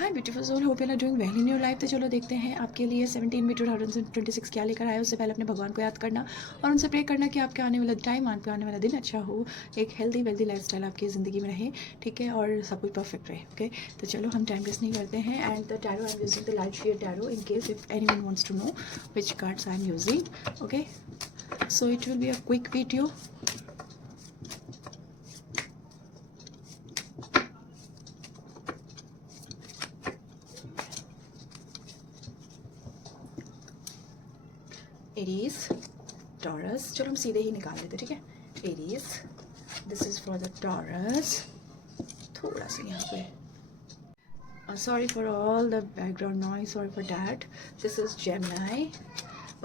Hi beautiful soul, hope you are doing well in your life. तो चलो देखते हैं आपके लिए 17 मई 2026 क्या लेकर आया। उससे पहले अपने भगवान को याद करना और उनसे प्रे करना कि आपके आने वाला टाइम, आपके आने वाला दिन अच्छा हो, एक हेल्दी वेल्दी लाइफस्टाइल आपकी ज़िंदगी में रहे, ठीक है, और सब कुछ परफेक्ट रहे। ओके, तो चलो हम टाइम वेस्ट नहीं करते हैं। And the tarot I am using the Light Seer tarot in case if anyone wants to know which cards I am using. Okay, so it will be a quick video. Aries, Taurus, चलो हम सीधे ही निकाल लेते, ठीक है। Aries, this is for the Taurus. थोड़ा सा यहाँ पे, sorry for all the background noise, sorry for that. This is Gemini.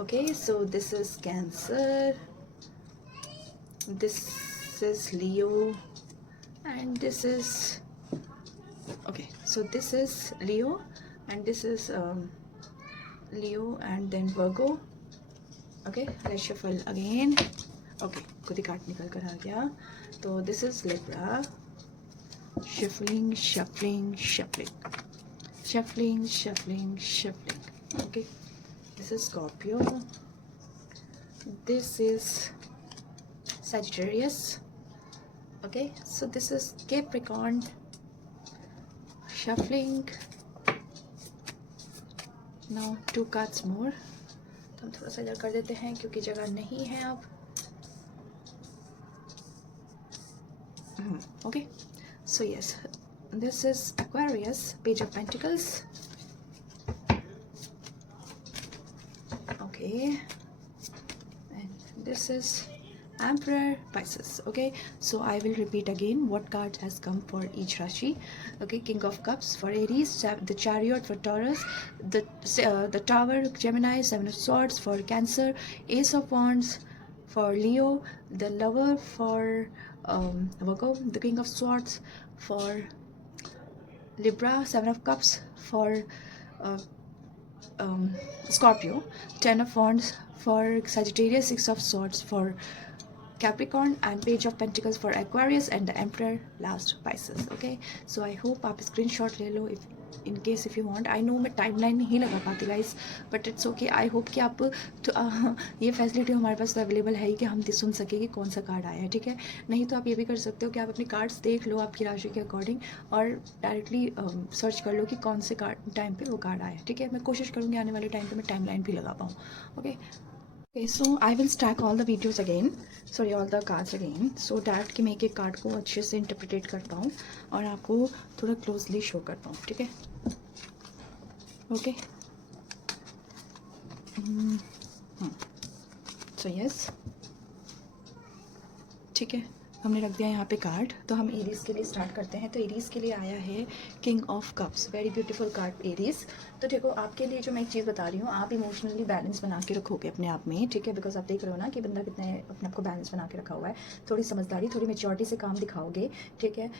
Okay, so this is Cancer, this is Leo, and this is, okay, so this is Leo and this is Leo and then Virgo. Okay, let's shuffle again. Okay, खुद ही card निकल कर आ गया. तो this is Libra. Shuffling, shuffling, shuffling, shuffling, shuffling, shuffling. Okay, this is Scorpio. This is Sagittarius. Okay, so this is Capricorn. Shuffling. Now 2 cards more. तो हम थोड़ा सा इधर कर देते हैं क्योंकि जगह नहीं है अब. Okay, so yes, this is Aquarius, Page of Pentacles. Okay, and this is Emperor, Pisces. Okay, so I will repeat again what card has come for each Rashi. Okay, King of Cups for Aries, the Chariot for Taurus, the Tower, Gemini, 7 of Swords for Cancer, Ace of Wands for Leo, the Lover for Virgo, the King of Swords for Libra, 7 of Cups for Scorpio, 10 of Wands for Sagittarius, 6 of Swords for Capricorn, and Page of Pentacles for Aquarius, and the Emperor last Pisces. Okay, so I hope आप screenshot ले लो in case if you want. I know मैं timeline नहीं लगा पाती guys, but it's okay. I hope कि आप तो ये फैसिलिटी हमारे पास तो अवेलेबल है ही कि हम सुन सके कि कौन सा कार्ड आया है, ठीक है. नहीं तो आप ये भी कर सकते हो कि आप अपने कार्ड्स देख लो आपकी राशि के अकॉर्डिंग और डायरेक्टली सर्च कर लो कि कौन से कार्ड टाइम पे वो कार्ड आया, ठीक है. मैं कोशिश करूँगी आने वाले टाइम पे मैं टाइमलाइन भी लगा पाऊँ. Okay, okay, so I will stack all the videos again, sorry, all the cards again, so that कि मैं एक एक कार्ड को अच्छे से इंटरप्रिटेट कर पाऊँ और आपको थोड़ा क्लोजली शो कर पाऊँ, ठीक है. ओके, सो यस, ठीक है, हमने रख दिया यहाँ पे कार्ड. तो हम एरीज के लिए स्टार्ट करते हैं. तो एरीज के लिए आया है king of cups, very beautiful card Aries. तो देखो आपके लिए जो मैं एक चीज़ बता रही हूँ, आप इमोशनली बैलेंस बना के रखोगे अपने आप में, ठीक है, बिकॉज आप देख रहे हो ना कि बंदा कितने अपने आप को बैलेंस बना के रखा हुआ है. थोड़ी समझदारी, थोड़ी मेच्योरिटी से काम दिखाओगे, ठीक है.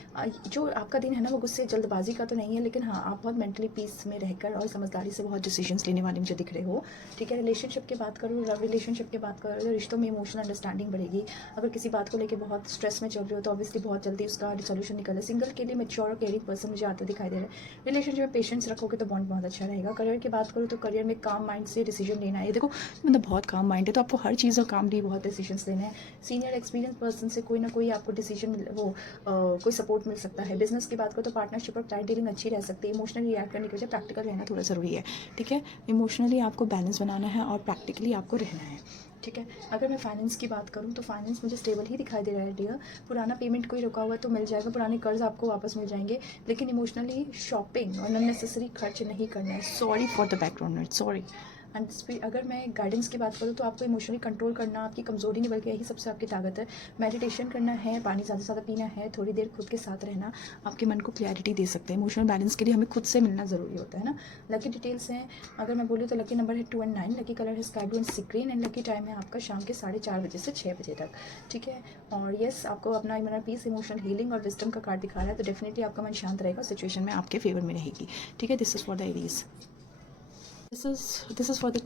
जो आपका दिन है ना वो गुस्से जल्दबाजी का तो नहीं है, लेकिन हाँ आप बहुत मेंटली पीस में रहकर और समझदारी से बहुत डिसीजंस लेने वाले मुझे दिख रहे हो, ठीक है. रिलेशनशिप की बात करूँ, लव रिलेशनशिप की बात करूँ, तो रिश्तों में इमोशनल अंडरस्टैंडिंग बढ़ेगी. अगर किसी बात को लेकर बहुत स्ट्रेस में चल रहे हो तो ऑब्वियसली बहुत जल्दी उसका रिसोल्यूशन निकले. सिंगल के लिए मेच्योर और केयरिंग पर्सन मुझे आता दिखाई दे रहा है. रिलेशनशिप में पेशेंस रखोगे तो बॉन्ड बहुत अच्छा रहेगा. करियर की बात करूँ तो करियर में काम माइंड से डिसीजन लेना है. देखो मतलब बहुत काम माइंड है तो आपको हर चीज़ और काम भी बहुत डिसीजन लेना है. सीनियर एक्सपीरियंस पर्सन से कोई ना कोई आपको डिसीजन वो कोई सपोर्ट मिल सकता है. बिजनेस की बात करो तो पार्टनरशिप और क्लाइंट डीलिंग अच्छी रह सकती है. इमोशनली रिएक्ट करने की वजह प्रैक्टिकल रहना थोड़ा ज़रूरी है, ठीक है. इमोशनली आपको बैलेंस बनाना है और प्रैक्टिकली आपको रहना है, ठीक है. अगर मैं फाइनेंस की बात करूँ तो फाइनेंस मुझे स्टेबल ही दिखाई दे रहा है डियर. पुराना पेमेंट कोई रुका हुआ है तो मिल जाएगा, पुराने कर्ज आपको वापस मिल जाएंगे, लेकिन इमोशनली शॉपिंग और अननेसेसरी खर्च नहीं करना है. Sorry for the background noise, sorry. And अगर मैं गाइडेंस की बात करूँ तो आपको इमोशनली कंट्रोल करना आपकी कमजोरी नहीं बल्कि यही सबसे आपकी ताकत है. मेडिटेशन करना है, पानी ज़्यादा से ज़्यादा पीना है, थोड़ी देर खुद के साथ रहना आपके मन को क्लैरिटी दे सकते हैं. इमोशनल बैलेंस के लिए हमें खुद से मिलना ज़रूरी होता है ना. लकी डिटेल्स हैं, अगर मैं बोलूँ तो लकी नंबर है 2 and 9, लकी कलर है sky blue and sea green, and lucky time है आपका शाम के 4:30 बजे से 6 बजे तक, ठीक है. और येस, आपको अपना इनर पीस, इमोशनल हीलिंग और विजडम का कार्ड दिखा रहा है, तो डेफिनेटली आपका मन शांत रहेगा, सिचुएशन में आपके फेवर में रहेगी, ठीक है. This is for the Aries. This is for the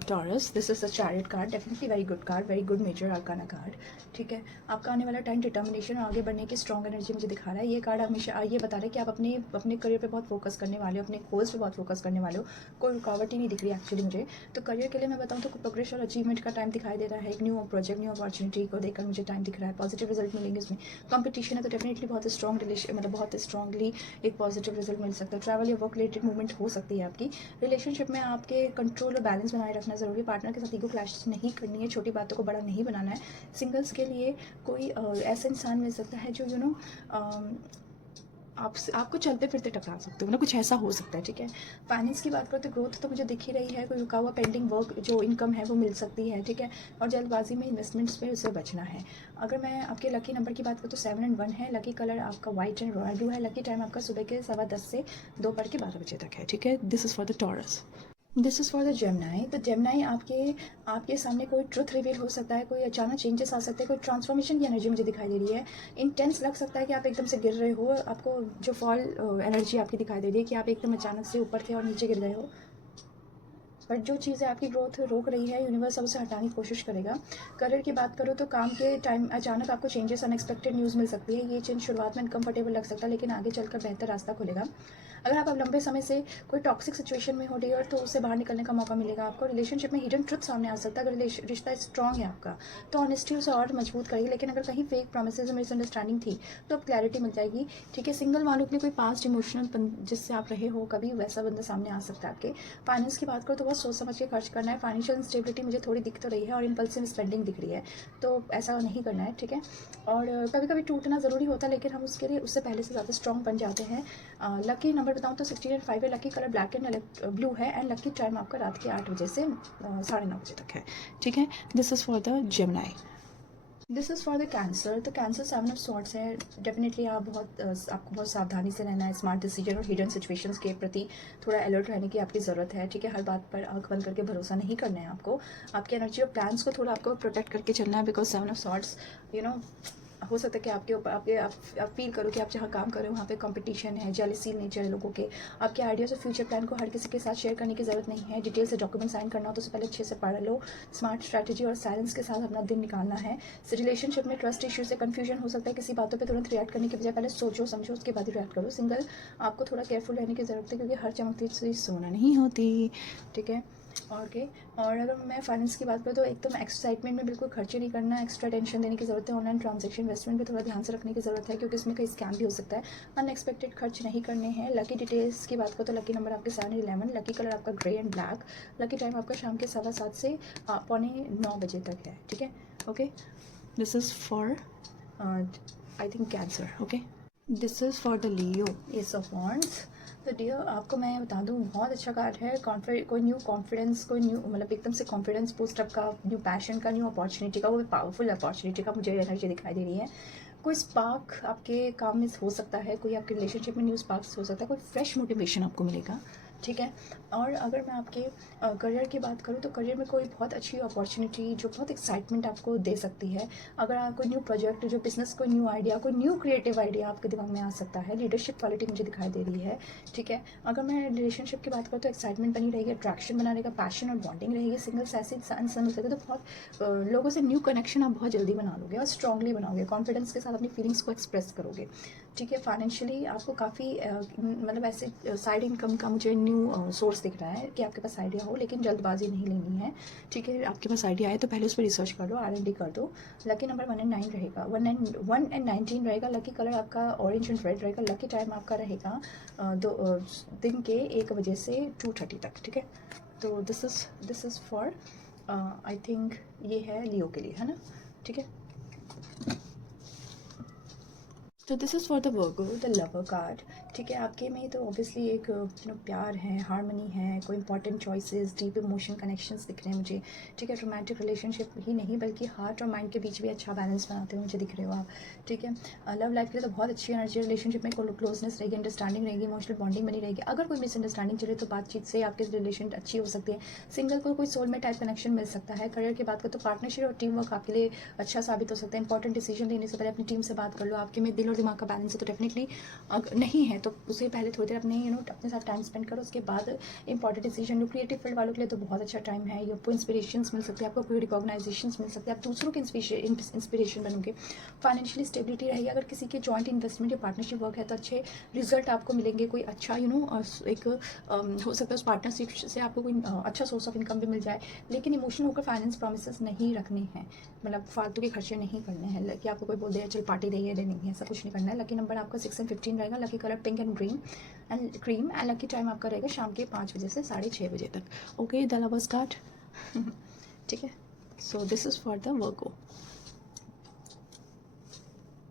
Taurus. This is a Chariot card. Definitely very good card. Very good Major Arcana card. ठीक है, आपका आने वाला टाइम डिटर्मिनेशन और आगे बढ़ने की स्ट्रॉन्ग एनर्जी मुझे दिखा रहा है। ये कार्ड हमेशा ये बता रहा है कि आप अपने करियर पे बहुत फोकस करने वाले हो, अपने गोल्स पे बहुत फोकस करने वाले हो। कोई रुकावट ही नहीं दिख रही एक्चुअली मुझे। तो करियर के लिए मैं बताऊँ तो प्रोग्रेस और अचीवमेंट का टाइम दिखाई दे रहा है। एक न्यू प्रोजेक्ट, न्यू अपॉर्चुनिटी को देखकर मुझे टाइम दिख रहा है। पॉजिटिव रिजल्ट मिलेंगे इसमें। कंपटीशन है तो डेफिनेटली बहुत स्ट्रॉन्ग रिलेशन, मतलब बहुत स्ट्रॉन्गली एक पॉजिटिव रिजल्ट मिल सकता है। ट्रैवल या वर्क रिलेटेड मूवमेंट हो सकती है आपकी। रिलेशनशिप में आपके कंट्रोल और बैलेंस बनाए रखना ज़रूरी। पार्टनर के साथ ईगो क्लैश नहीं करनी है, छोटी बातों को बड़ा नहीं बनाना है। सिंगल्स के लिए कोई ऐसा इंसान मिल सकता है जो आपको चलते फिरते टकरा सकते हो, मतलब कुछ ऐसा हो सकता है। ठीक है, फाइनेंस की बात करो तो ग्रोथ तो मुझे दिख ही रही है। कोई रुका हुआ पेंडिंग वर्क जो इनकम है वो मिल सकती है। ठीक है, और जल्दबाजी में इन्वेस्टमेंट्स पे उससे बचना है। अगर मैं आपके लकी नंबर की बात करूँ तो 7 और 1 है। लकी कलर आपका व्हाइट एंड रॉयल ब्लू है। लकी टाइम आपका सुबह के 10:15 से दोपहर के 12 बजे तक है। ठीक है, this is for the taurus. This is for the Gemini. तो जेमिनी आपके सामने कोई ट्रुथ रिवील हो सकता है, कोई अचानक चेंजेस आ सकते हैं, कोई ट्रांसफॉर्मेशन की एनर्जी मुझे दिखाई दे रही है। इंटेंस लग सकता है कि आप एकदम से गिर रहे हो। आपको जो फॉल एनर्जी आपकी दिखाई दे रही है कि आप एकदम अचानक से ऊपर थे और नीचे गिर गए हो। बट जो चीज़ें आपकी ग्रोथ रोक रही है यूनिवर्स उसे हटाने की कोशिश करेगा। करियर की बात करो तो काम के टाइम अचानक आपको चेंजेस, अनएक्सपेक्टेड न्यूज़ मिल सकती है। ये चेंज शुरुआत में अनकंफर्टेबल लग सकता है लेकिन आगे चलकर बेहतर रास्ता खुलेगा। अगर आप अब लंबे समय से कोई टॉक्सिक सिचुएशन में हो डियर तो उससे बाहर निकलने का मौका मिलेगा आपको। रिलेशनशिप में हिडन ट्रुथ सामने आ सकता है। अगर रिश्ता स्ट्रॉन्ग है आपका तो ऑनेस्टी उसे और मजबूत करेगी, लेकिन अगर कहीं फेक प्रोमिसेस और मिसअंडरस्टैंडिंग थी तो अब क्लैरिटी मिल जाएगी। ठीक है, सिंगल वालों के लिए कोई पास्ट इमोशनल जिससे आप रहे हो कभी, वैसा बंदा सामने आ सकता है आपके। फाइनेंस की बात करो तो बहुत सोच समझ के खर्च करना है। फाइनेंशियल इंस्टेबिलिटी मुझे थोड़ी दिख तो रही है और इम्पल्सिव स्पेंडिंग दिख रही है, तो ऐसा नहीं करना है। ठीक है, और कभी कभी टूटना ज़रूरी होता है लेकिन हम उससे पहले से ज़्यादा स्ट्रॉन्ग बन जाते हैं। लकी नंबर बताऊँ तो 16 और 5 है। Lucky colour black and blue है एंड लकी टाइम आपका रात के 8 बजे से 9:30 बजे तक है। ठीक है, this is for the Gemini. This is for the cancer. तो कैंसर 7 ऑफ सॉर्ट्स है। डेफिनेटली आपको बहुत सावधानी से रहना है। स्मार्ट डिसीजन और हिडन सिचुएशंस के प्रति थोड़ा अलर्ट रहने की आपकी ज़रूरत है। ठीक है, हर बात पर आंख बंद करके भरोसा नहीं करना है आपको। आपकी एनर्जी और प्लान्स को थोड़ा आपको प्रोटेक्ट करके चलना है बिकॉज 7 ऑफ सॉर्ट्स हो सकता है कि आपके ऊपर आप फील करो कि आप जहाँ काम कर रहे हो वहाँ पे कंपटीशन है, जेलसी नेचर है लोगों के। आपके आइडियाज़ और फ्यूचर प्लान को हर किसी के साथ शेयर करने की ज़रूरत नहीं है। डिटेल से डॉक्यूमेंट साइन करना हो तो उससे पहले अच्छे से पढ़ लो। स्मार्ट स्ट्रैटेजी और साइलेंस के साथ अपना दिन निकालना है। रिलेशनशिप में ट्रस्ट इश्यू से कन्फ्यूजन हो सकता है। किसी बातों पे तुरंत रिएक्ट करने के बजाय पहले सोचो समझो उसके बाद ही रिएक्ट करो। सिंगल आपको थोड़ा केयरफुल रहने की ज़रूरत है क्योंकि हर चमकती चीज़ सोना नहीं होती। ठीक है, और अगर मैं फाइनेंस की बात करूँ तो एकदम एक्साइटमेंट में बिल्कुल खर्चे नहीं करना, एक्स्ट्रा टेंशन देने की ज़रूरत है। ऑनलाइन ट्रांजैक्शन इन्वेस्टमेंट पे थोड़ा ध्यान से रखने की ज़रूरत है क्योंकि इसमें कई स्कैम भी हो सकता है। अनएक्सपेक्टेड खर्च नहीं करने हैं। लकी डिटेल्स की बात करो तो लकी नंबर आपके 7 और 11। लकी कलर आपका grey and black. Lucky time आपका शाम के 7:15 से 8:45 बजे तक है। ठीक है, okay, this is for I think cancer. Okay, this is for the Leo, S of wands. तो डियर आपको मैं बता दूँ बहुत अच्छा कार्ड है। कोई न्यू कॉन्फिडेंस, कोई न्यू मतलब एकदम से कॉन्फिडेंस बूस्ट अप का, न्यू पैशन का, न्यू अपॉर्चुनिटी का, वो भी पावरफुल अपॉर्चुनिटी का मुझे एनर्जी दिखाई दे रही है। कोई स्पार्क आपके काम में हो सकता है, कोई आपके रिलेशनशिप में न्यू स्पार्क्स हो सकता है, कोई फ्रेश मोटिवेशन आपको मिलेगा। ठीक है, और अगर मैं आपके करियर की बात करूँ तो करियर में कोई बहुत अच्छी अपॉर्चुनिटी जो बहुत एक्साइटमेंट आपको दे सकती है। अगर आप कोई न्यू प्रोजेक्ट, जो बिजनेस, कोई न्यू आइडिया, कोई न्यू क्रिएटिव आइडिया आपके दिमाग में आ सकता है। लीडरशिप क्वालिटी मुझे दिखाई दे रही है। ठीक है, अगर मैं रिलेशनशिप की बात करूँ तो एक्साइटमेंट बनी रहेगी, अट्रैक्शन बना रहेगा, पैशन और बॉन्डिंग रहेगी। सिंगल्स ऐसे इंसान हो सकते तो बहुत लोगों से न्यू कनेक्शन आप बहुत जल्दी बना लोगे और स्ट्रांगली बनाओगे। कॉन्फिडेंस के साथ अपनी फीलिंग्स को एक्सप्रेस करोगे। ठीक है, फाइनेंशियली आपको काफ़ी मतलब ऐसे साइड इनकम का मुझे न्यू सोर्स दिख रहा है कि आपके पास आइडिया हो, लेकिन जल्दबाजी नहीं लेनी है। ठीक है, आपके पास आइडिया है तो पहले उस पर रिसर्च कर लो, R&D कर दो। लकी नंबर 1 और 9 रहेगा, 1 और 19 रहेगा। लकी कलर आपका ऑरेंज एंड रेड रहेगा। लकी टाइम आपका रहेगा दिन के 1 बजे से 2:30 तक। ठीक है, तो this is for I think ये है लियो के लिए, है ना। ठीक है, तो this is for the Virgo, the lover card. ठीक है, आपके में तो ऑब्वियसली एक प्यार है, हार्मनी है, कोई important choices, deep emotion connections दिख रहे हैं मुझे। ठीक है, रोमांटिक रिलेशनशिप ही नहीं बल्कि हार्ट और माइंड के बीच भी अच्छा बैलेंस बनाते हुए मुझे दिख रहे हो आप। ठीक है, लव लाइफ के लिए तो बहुत अच्छी एनर्जी। रिलेशनशिप में क्लोजनेस रहेगी, अंडरस्टैंडिंग रहेगी, इमोशनल बॉन्डिंग बनी रहेगी। अगर कोई मिसअंडरस्टैंडिंग चले तो बातचीत से आपके रिलेशन अच्छी हो सकती है। सिंगल को कोई सोल में टाइप कनेक्शन मिल सकता है। करियर की बात करें तो पार्टनरशिप और टीम वर्क आपके लिए अच्छा साबित हो सकता है। इंपॉर्टेंट डिसीजन लेने से पहले अपनी टीम से बात कर लो। आपके में दिल और थोड़ा दिमाग का बैलेंस है तो डेफिनेटली, अगर नहीं है तो उससे पहले थोड़ी देर अपने अपने साथ टाइम स्पेंड करो, उसके बाद इंपॉर्टेंट डिसीजन लो। क्रिएटिव फील्ड वालों के लिए तो बहुत अच्छा टाइम है, आपको इंस्पिरेशंस मिल सकती है, आपको कोई रिकॉग्नाइजेशंस मिल सकते हैं, आप दूसरों के इंस्पिरेशन बनोगे। फाइनेंशियली स्टेबिलिटी रहेगी, अगर किसी के जॉइंट इन्वेस्टमेंट या पार्टनरशिप वर्क है तो अच्छे रिजल्ट आपको मिलेंगे, कोई अच्छा एक हो सकता है उस पार्टनरशिप से आपको कोई अच्छा सोर्स ऑफ इनकम भी मिल जाए। लेकिन इमोशनल होकर फाइनेंस प्रॉमिसेस नहीं रखने हैं, मतलब फालतू के खर्चे नहीं करने हैं कि आपको कोई बोल दे चल पार्टी दे नहीं है, ऐसा कुछ नहीं करना है। लकी नंबर आपका 6 एंड 15 रहेगा, lucky colour pink and green and cream and lucky time आपका रहेगा शाम के 5 बजे से 6:30 बजे तक। Okay, the lovers card. ठीक है, so this is for the Virgo.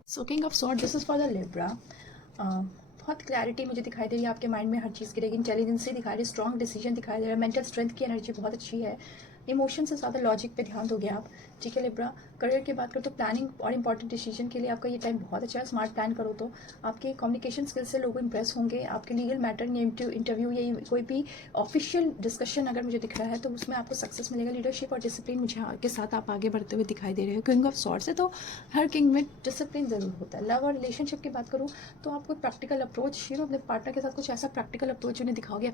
So king of sword, this is for the Libra. बहुत क्लैरिटी मुझे दिखाई दे रही है आपके माइंड में हर चीज़ की, लेकिन इंटेलिजेंसी दिखाई दे रही है, स्ट्रॉन्ग डिसीजन दिखाई दे रहा है, मेंटल स्ट्रेंथ की एनर्जी बहुत अच्छी है, इमोशन से ज़्यादा लॉजिक पे ध्यान दोगे आप। ठीक है लिब्रा। करियर की बात करो तो प्लानिंग और इंपॉर्टेंट डिसीजन के लिए आपका ये टाइम बहुत अच्छा है। स्मार्ट प्लान करो तो आपके कम्युनिकेशन स्किल से लोग इंप्रेस होंगे। आपके लीगल मैटर या इंटरव्यू या कोई भी ऑफिशियल डिस्कशन अगर मुझे दिख रहा है तो उसमें आपको सक्सेस मिलेगा। लीडरशिप और डिसिप्लिन मुझे के साथ आप आगे बढ़ते हुए दिखाई दे रहे हो। किंग ऑफ सॉर्ड्स है तो हर किंग में डिसिप्लिन ज़रूर होता है। लव और रिलेशनशिप की बात करूँ तो आपको प्रैक्टिकल अप्रोच अपने पार्टनर के साथ कुछ ऐसा प्रैक्टिकल अप्रोच उन्हें दिखाओगे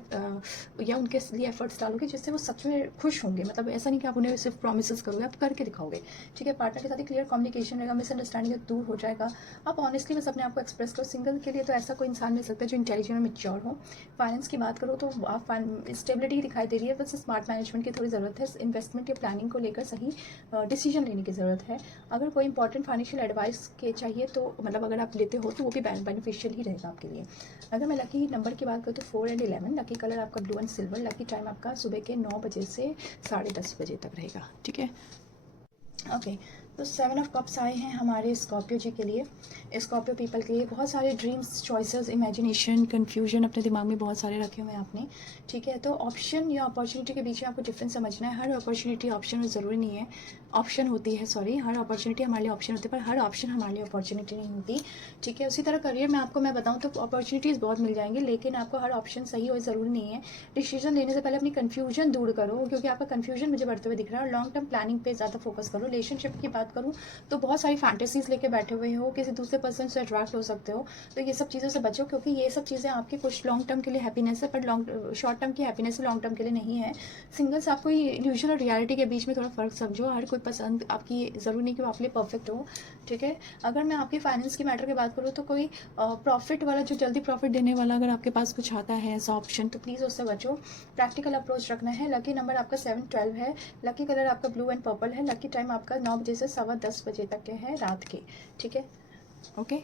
या उनके लिए एफर्ट्स डालोगे जिससे वो सच में खुश होंगे। मतलब ऐसा नहीं कि आप उन्हें सिर्फ प्रॉमिसेस करोगे, आप करके दिखाओगे। ठीक है, पार्टनर के साथ एक क्लियर कम्युनिकेशन रहेगा, मिसअंडरस्टैंडिंग दूर हो जाएगा। आप ऑनेस्टली बस अपने आप को एक्सप्रेस करो। सिंगल के लिए तो ऐसा कोई इंसान मिल सकता है जो इंटेलिजेंट और मैच्योर हो। फाइनेंस की बात करो तो आप स्टेबिलिटी दिखाई दे रही है, बस स्मार्ट मैनेजमेंट की थोड़ी ज़रूरत है। इन्वेस्टमेंट या प्लानिंग को लेकर सही डिसीजन लेने की ज़रूरत है। अगर कोई इंपॉर्टेंट फाइनेंशियल एडवाइस के चाहिए तो मतलब अगर आप लेते हो तो वो भी बेनिफिशियल ही रहेगा आपके लिए। अगर मैं लकी नंबर की बात करूँ तो 4 एंड 11, लकी कलर आपका blue and silver, lucky time आपका सुबह के 9 बजे से 10:30 बजे तक रहेगा। ठीक है, ओके। तो 7 ऑफ कप्स आए हैं हमारे स्कॉर्पियो जी के लिए। स्कॉर्पियो पीपल के लिए बहुत सारे ड्रीम्स, चॉइसेस, इमेजिनेशन, कन्फ्यूजन अपने दिमाग में बहुत सारे रखे हुए हैं आपने। ठीक है, तो ऑप्शन या अपॉर्चुनिटी के बीच में आपको डिफरेंस समझना है। हर अपॉर्चुनिटी ऑप्शन में ज़रूरी नहीं है, ऑप्शन होती है, सॉरी, हर अपॉर्चुनिटी हमारे लिए ऑप्शन होती है पर हर ऑप्शन हमारे लिए अपॉर्चुनिटी नहीं होती। ठीक है, उसी तरह करियर में आपको मैं बताऊँ तो अपॉर्चुनिटीज़ बहुत मिल जाएंगी, लेकिन आपको हर ऑप्शन सही हो ज़रूरी नहीं है। डिसीजन लेने से पहले अपनी कन्फ्यूजन दूर करो, क्योंकि आपका कन्फ्यूजन मुझे बढ़ते हुए दिख रहा है। और लॉन्ग टर्म प्लानिंग पे ज़्यादा फोकस करो। रिलेशनशिप की बात करूँ तो बहुत सारी फैंटेसीज लेके बैठे हुए हो, किसी दूसरे पर्सन से अट्रैक्ट हो सकते हो, तो ये सब चीज़ों से बचो, क्योंकि ये सब चीज़ें आपकी कुछ लॉन्ग टर्म के लिए हैप्पीनेस है पर शॉर्ट टर्म की हैप्पीनेस लॉन्ग टर्म के लिए नहीं है। सिंगल्स आपको इल्यूजन और रियलिटी के बीच में थोड़ा फ़र्क समझो। हर कोई पसंद आपकी ज़रूरी नहीं कि वो आपके लिए परफेक्ट हो। ठीक है, अगर मैं आपकी फाइनेंस की मैटर की बात करूँ तो कोई प्रॉफिट वाला, जो जल्दी प्रॉफिट देने वाला अगर आपके पास कुछ आता है ऐसा ऑप्शन, तो प्लीज़ उससे बचो। प्रैक्टिकल अप्रोच रखना है। लकी नंबर आपका 7, 12 है, लकी कलर आपका ब्लू एंड पर्पल है, लकी टाइम आपका 9 बजे से 10:15 बजे तक के है रात के। ठीक है, okay.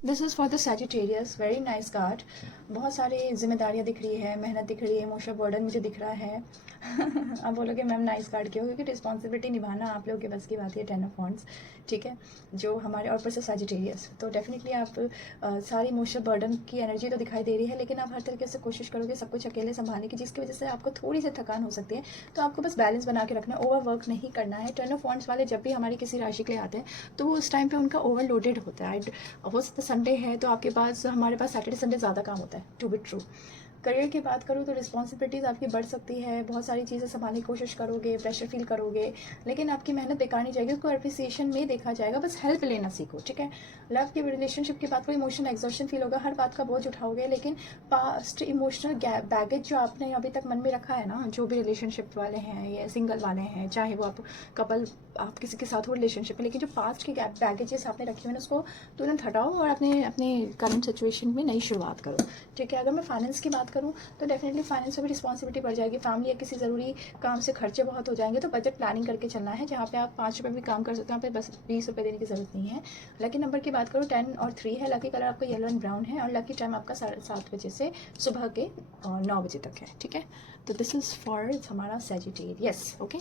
This is for the Sagittarius, very nice card. बहुत सारी जिम्मेदारियाँ दिख रही है, मेहनत दिख रही है, इमोशनल बर्डन मुझे दिख रहा है। आप बोलोगे मैम नाइस कार्ड क्यों? क्योंकि रिस्पॉन्सिबिलिटी निभाना आप लोगों के बस की बात है। 10 ऑफ वांड्स, ठीक है, जो हमारे और ऊपर से सैजिटेरियस, तो डेफिनेटली आप सारी इमोशनल बर्डन की एनर्जी तो दिखाई दे रही है, लेकिन आप हर तरीके से कोशिश करोगे सब कुछ अकेले संभालने की, जिसकी वजह से आपको थोड़ी सी थकान हो सकती है। तो आपको बस बैलेंस बना के रखना है, ओवर वर्क नहीं करना है। 10 ऑफ वांड्स वाले जब भी हमारी किसी राशि के लिए आते हैं तो वो उस टाइम पे उनका ओवरलोडेड होता है। हो सकता है संडे है तो आपके पास, हमारे पास सैटरडे संडे ज़्यादा काम होता है, टू बी ट्रू। करियर की बात करूँ तो रिस्पॉन्सिबिलिटीज़ आपकी बढ़ सकती है, बहुत सारी चीज़ें संभालने की कोशिश करोगे, प्रेशर फील करोगे, लेकिन आपकी मेहनत बेकार नहीं जाएगी, उसको अप्रिसिएशन में देखा जाएगा। बस हेल्प लेना सीखो। ठीक है, लव की रिलेशनशिप की बात करो, इमोशनल एग्जॉशन फील होगा, हर बात का बोझ उठाओगे, लेकिन पास्ट इमोशनल बैगेज जो आपने अभी तक मन में रखा है ना, जो भी रिलेशनशिप वाले हैं या सिंगल वाले हैं, चाहे वो आप कपल, आप किसी के साथ हो रिलेशनशिप में, लेकिन जो पास्ट के बैगेजेस आपने रखे हुए हैं उसको तुरंत हटाओ और अपने अपने करंट सिचुएशन में नई शुरुआत करो। ठीक है, अगर मैं फाइनेंस की बात करूँ तो डेफिनेटली फाइनेंस में भी रिस्पॉन्सिबिलिटी बढ़ जाएगी। फैमिली या किसी ज़रूरी काम से खर्चे बहुत हो जाएंगे, तो बजट प्लानिंग करके चलना है। जहाँ पे आप 5 रुपये भी काम कर सकते हो, यहाँ पे बस 20 रुपये देने की ज़रूरत नहीं है। लकी नंबर की बात करूँ 10 और 3 है, लकी कलर आपका येलो एंड ब्राउन है, और लकी टाइम आपका 7:30 बजे से सुबह के 9 बजे तक है। ठीक है, तो दिस इज़ फॉर हमारा Sagittarius. Okay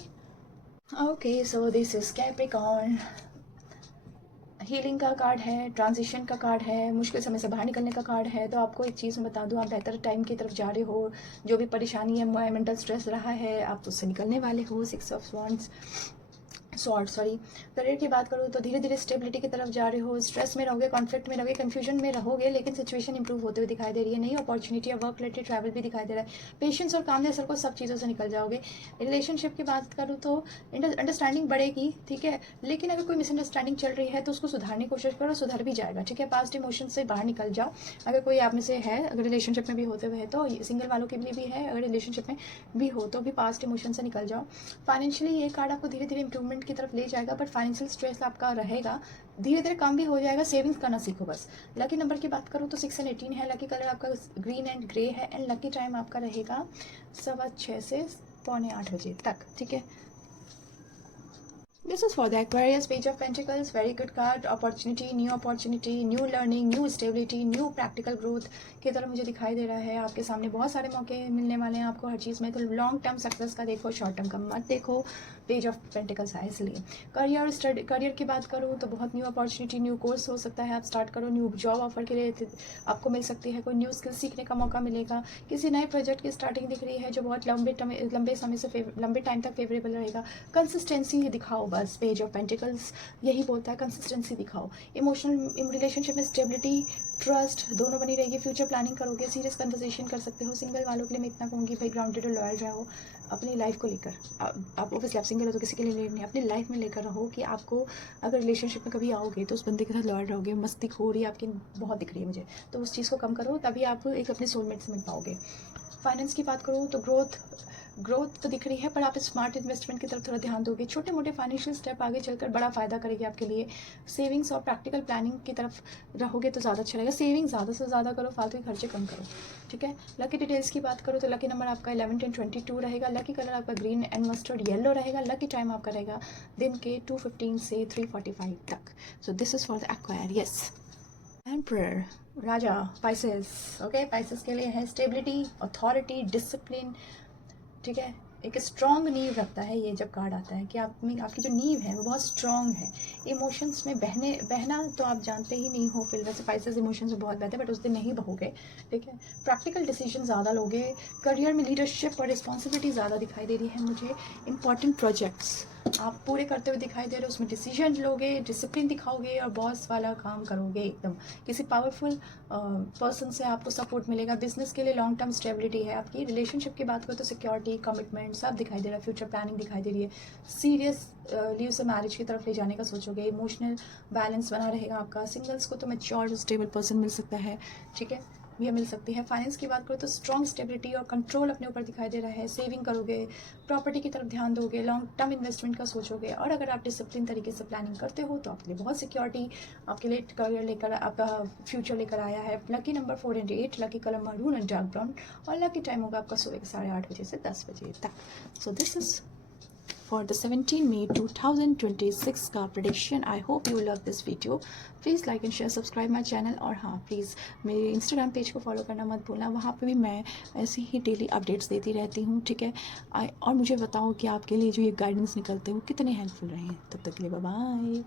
okay, so this is Capricorn. Healing का कार्ड है, ट्रांजिशन का कार्ड है, मुश्किल समय से बाहर निकलने का कार्ड है। तो आपको एक चीज़ मैं बता दूं, आप बेहतर टाइम की तरफ जा रहे हो। जो भी परेशानी है, मेंटल स्ट्रेस रहा है, आप उससे निकलने वाले हो। 6 ऑफ वांड्स, सॉरी। करियर की बात करूँ तो धीरे धीरे स्टेबिलिटी की तरफ जा रहे हो, स्ट्रेस में रहोगे, कॉन्फ्लिक्ट में रहोगे, कंफ्यूजन में रहोगे, लेकिन सिचुएशन इंप्रूव होते हुए दिखाई दे रही है। नई अपॉर्चुनिटी या वर्क रिलेटेड ट्रैवल भी दिखाई दे रहा है। पेशेंस और कामनेस को सब चीज़ों से निकल जाओगे। रिलेशनशिप की बात करूँ तो अंडरस्टैंडिंग बढ़ेगी, ठीक है, लेकिन अगर कोई मिसअंडरस्टैंडिंग चल रही है तो उसको सुधारने की कोशिश करो, सुधर भी जाएगा, ठीक है। पास्ट इमोशन से बाहर निकल जाओ। अगर कोई आप में से है, अगर रिलेशनशिप में भी होते हुए है तो सिंगल वालों के लिए भी है, अगर रिलेशनशिप में भी हो तो भी पास्ट इमोशन से निकल जाओ। फाइनेंशियली ये कार्ड आपको धीरे धीरे इंप्रूवमेंट की तरफ ले जाएगा, बट फाइनेंशियल स्ट्रेस आपका रहेगा, धीरे धीरे कम भी हो जाएगा। सेविंग्स करना सीखो बस। लकी नंबर की बात करूँ तो 6 एंड 18 है। लकी कलर आपका ग्रीन एंड ग्रे है, एंड लकी टाइम आपका रहेगा 6:15 से 7:45 बजे तक, ठीक है। This is for the Aquarius, Page of Pentacles, very good card, opportunity, new learning, new stability, new practical growth की तरह मुझे दिखाई दे रहा है। आपके सामने बहुत सारे मौके मिलने वाले हैं आपको हर चीज़ में, तो लॉन्ग टर्म सक्सेस का देखो, शॉर्ट टर्म का मत देखो। पेज ऑफ पेंटिकल्स है इसलिए। करियर की बात करूँ तो बहुत न्यू अपॉर्चुनिटी, न्यू कोर्स हो सकता है, आप स्टार्ट करो, न्यू जॉब ऑफर के लिए आपको मिल सकती है, कोई न्यू स्किल सीखने का मौका मिलेगा, किसी नए प्रोजेक्ट की स्टार्टिंग दिख रही है जो बहुत लंबे टाइम तक फेवरेबल रहेगा। कंसिस्टेंसी दिखाओ बस, पेज ऑफ पेंटिकल्स यही बोलता है, कंसिस्टेंसी दिखाओ। इमोशनल रिलेशनशिप में स्टेबिलिटी, ट्रस्ट दोनों बनी रहेगी। फ्यूचर प्लानिंग करोगे, सीरियस कन्वर्सेशन कर सकते हो। सिंगल वालों के लिए मैं इतना कहूँगी भाई, ग्राउंडेड और लॉयल रहो अपनी लाइफ को लेकर। आप ऑब्वियसली आप सिंगल हो तो किसी के लिए नहीं, अपनी लाइफ में लेकर रहो कि आपको अगर रिलेशनशिप में कभी आओगे तो उस बंदे के साथ लॉयल रहोगे। मस्ती खोरी आपकी बहुत दिख रही है मुझे, तो उस चीज़ को कम करो, तभी आप एक अपने सोलमेट से मिल पाओगे। फाइनेंस की बात करूँ तो ग्रोथ तो दिख रही है, पर आप स्मार्ट इन्वेस्टमेंट की तरफ थोड़ा ध्यान दोगे। छोटे मोटे फाइनेंशियल स्टेप आगे चलकर बड़ा फ़ायदा करेगी आपके लिए। सेविंग्स और प्रैक्टिकल प्लानिंग की तरफ रहोगे तो ज़्यादा अच्छा रहेगा। सेविंग ज़्यादा से ज़्यादा करो, फालतू के खर्चे कम करो, ठीक है। लकी डिटेल्स की बात करो तो लकी नंबर आपका 11, 10, 22 रहेगा। लकी कलर आपका ग्रीन एंड मस्टर्ड येलो रहेगा। लकी टाइम आपका रहेगा दिन के 2:15 से 3:45 तक। So this is for the Aquarius. Emperor, राजा, पाइसेस, ओके। पाइसेस के लिए है स्टेबिलिटी, अथॉरिटी, डिसिप्लिन, ठीक है। एक स्ट्रॉन्ग नींव रखता है ये जब कार्ड आता है कि आपकी जो नींव है वो बहुत स्ट्रॉन्ग है। इमोशंस में बहना तो आप जानते ही नहीं हो, फिर वैसे स्पाइसेस इमोशंस में बहुत बहते हैं, बट उस दिन नहीं बहोगे, ठीक है। प्रैक्टिकल डिसीजन ज़्यादा लोगे। करियर में लीडरशिप और रिस्पॉन्सिबिलिटी ज़्यादा दिखाई दे रही है मुझे। इंपॉर्टेंट प्रोजेक्ट्स आप पूरे करते हुए दिखाई दे रहे हो, उसमें डिसीजन लोगे, डिसिप्लिन दिखाओगे और बॉस वाला काम करोगे एकदम। किसी पावरफुल पर्सन से आपको सपोर्ट मिलेगा। बिजनेस के लिए लॉन्ग टर्म स्टेबिलिटी है आपकी। रिलेशनशिप की बात करो तो सिक्योरिटी, कमिटमेंट सब दिखाई दे रहा है। फ्यूचर प्लानिंग दिखाई दे रही है। सीरियस लीव से मैरिज की तरफ ले जाने का सोचोगे। इमोशनल बैलेंस बना रहेगा आपका। सिंगल्स को तो मैच्योर स्टेबल पर्सन मिल सकता है, ठीक है, ये मिल सकती है। फाइनेंस की बात करो तो स्ट्रॉन्ग स्टेबिलिटी और कंट्रोल अपने ऊपर दिखाई दे रहा है। सेविंग करोगे, प्रॉपर्टी की तरफ ध्यान दोगे, लॉन्ग टर्म इन्वेस्टमेंट का सोचोगे, और अगर आप डिसिप्लिन तरीके से प्लानिंग करते हो तो आपके लिए बहुत सिक्योरिटी, आपके लिए करियर लेकर, आपका फ्यूचर लेकर आया है। Lucky number 4 and 8, lucky colour maroon and dark brown, और लकी टाइम होगा आपका सुबह के 8:30 बजे से 10 बजे तक। So this is for the 17 May 2026 का prediction. I hope you love this video. Please like and share, subscribe my channel, और हाँ प्लीज़ मेरे Instagram पेज को फॉलो करना मत भूलना, वहाँ पे भी मैं ऐसी ही डेली अपडेट्स देती रहती हूँ, ठीक है। और मुझे बताओ कि आपके लिए जो ये गाइडेंस निकलते हैं वो कितने हेल्पफुल रहे हैं। तब तक के लिए बाय बाय।